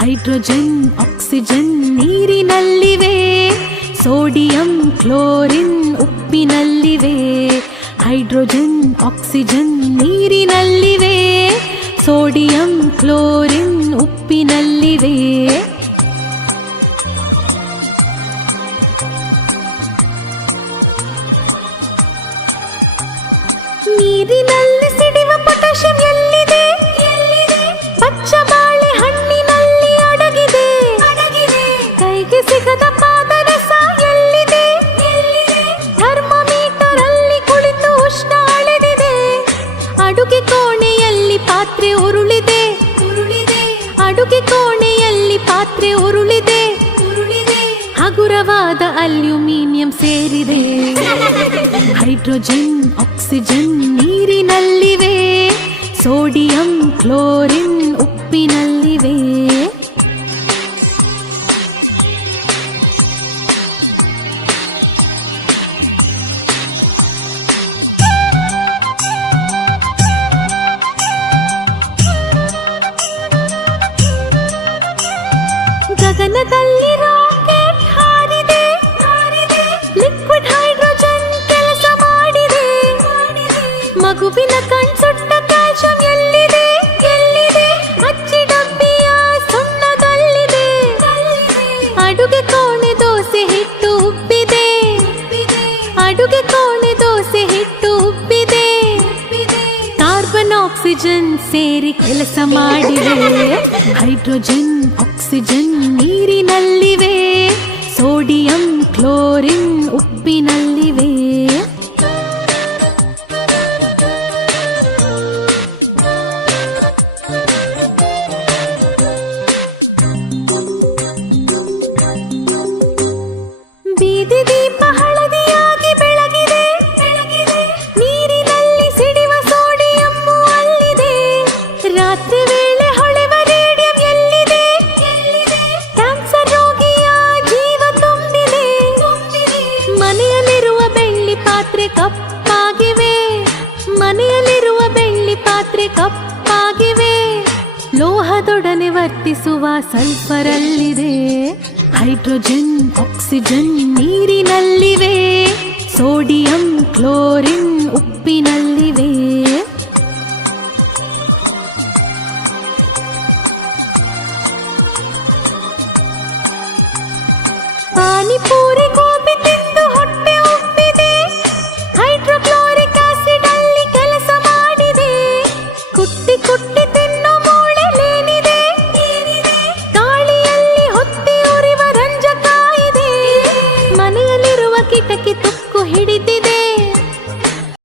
Hydrogen oxygen ನೀರಿನಲ್ಲಿವೆ, sodium chlorine ಉಪ್ಪಿನಲ್ಲಿವೆ. Hydrogen oxygen ನೀರಿನಲ್ಲಿವೆ, ಸೋಡಿಯಂ ಕ್ಲೋರಿನ್ ಉಪ್ಪಿನಲ್ಲಿವೆ. ನೀರಿನಲ್ಲಿ ಸಿಡಿವ ಪೊಟ್ಯಾಷಿಯಂ ಎಲ್ಲಿದೆ? ಪಚ್ಚ ಬಾಳೆ ಹಣ್ಣಿನಲ್ಲಿ ಅಡಗಿದೆ. ಕೈಗೆ ಸಿಗದ ಪಾದರಸ ಎಲ್ಲಿದೆ? ಥರ್ಮೋಮೀಟರ್ ಅಲ್ಲಿ ಕುಳಿತು ಉಷ್ಣ ಅಳೆದಿದೆ. ಅಡುಗೆ ಕೋಣೆಯಲ್ಲಿ ಪಾತ್ರೆ ಉರುಳಿದೆ. ಅಡುಗೆ ಕೋಣೆಯಲ್ಲಿ ಪಾತ್ರೆ ಉರುಳಿದೆ. ಹಗುರವಾದ ಅಲ್ಯೂಮಿನಿಯಂ ಸೇರಿದೆ. ಹೈಡ್ರೋಜನ್ ಆಕ್ಸಿಜನ್ ನೀರಿನಲ್ಲಿವೆ, ಸೋಡಿಯಂ ಕ್ಲೋರಿನ್ ಉಪ್ಪಿನಲ್ಲಿವೆ. ಗಗನದಲ್ಲಿ ರಾಕೆಟ್ ಹಾರಿದೆ. ಲಿಕ್ವಿಡ್ ಹೈಡ್ರೋಜನ್ ಕೆಲಸ ಮಾಡಿದೆ. ಮಗುವಿನ ಕಣ್ಸುಟ್ಟ ಕ್ಯಾಲ್ಸಿಯಂ ಎಲ್ಲಿದೆ? ಅಚ್ಚಿ ಡಬ್ಬಿಯ ಸುಣ್ಣದಲ್ಲಿದೆ. ಅಡುಗೆ ಕೋಣೆ ದೋಸೆ ಹಿಟ್ಟು ಉಬ್ಬಿದೆ. ಅಡುಗೆ ಕೋಣೆ ದೋಸೆ ಹಿಟ್ಟು ಉಬ್ಬಿದೆ. ಕಾರ್ಬನ್ ಆಕ್ಸಿಜನ್ ಸೇರಿ ಕೆಲಸ ಮಾಡಿವೆ. ಹೈಡ್ರೋಜನ್ ಆಕ್ಸಿಜನ್ ನೀರಿನಲ್ಲಿವೆ, ಸೋಡಿಯಂ ಕ್ಲೋರಿನ್ ಉಪ್ಪಿನಲ್ಲಿವೆ. ಬೀದಿ ದೀಪ ಹಳದಿಯಾಗಿ ಬೆಳಗಿದೆ. ನೀರಿನಲ್ಲಿ ಸಿಡಿವ ಸೋಡಿಯಂ ಅಲ್ಲಿದೆ. ರಾತ್ರಿ ವೇಳೆ ಹೊಳೆವ ರೇಡಿಯಂ ಎಲ್ಲಿದೆ? ಕ್ಯಾನ್ಸರ್ ರೋಗಿಯ ಜೀವ ತುಂಬಿದೆ. ಮನೆಯಲ್ಲಿರುವ ಬೆಳ್ಳಿ ಪಾತ್ರೆ ಕಪ್ಪಾಗಿವೆ. ಮನೆಯಲ್ಲಿರುವ ಬೆಳ್ಳಿ ಪಾತ್ರೆ ಕಪ್ಪಾಗಿವೆ. ಲೋಹದೊಡನೆ ವರ್ತಿಸುವ ಸಲ್ಫರ್ ಅಲ್ಲಿದೆ. ಹೈಡ್ರೋಜನ್ ಆಕ್ಸಿಜನ್ ನೀರಿನಲ್ಲಿವೆ, ಸೋಡಿಯಂ ಕ್ಲೋರಿನ್ ಉಪ್ಪಿನಲ್ಲಿವೆ. ಪಾನಿಪೂರಿ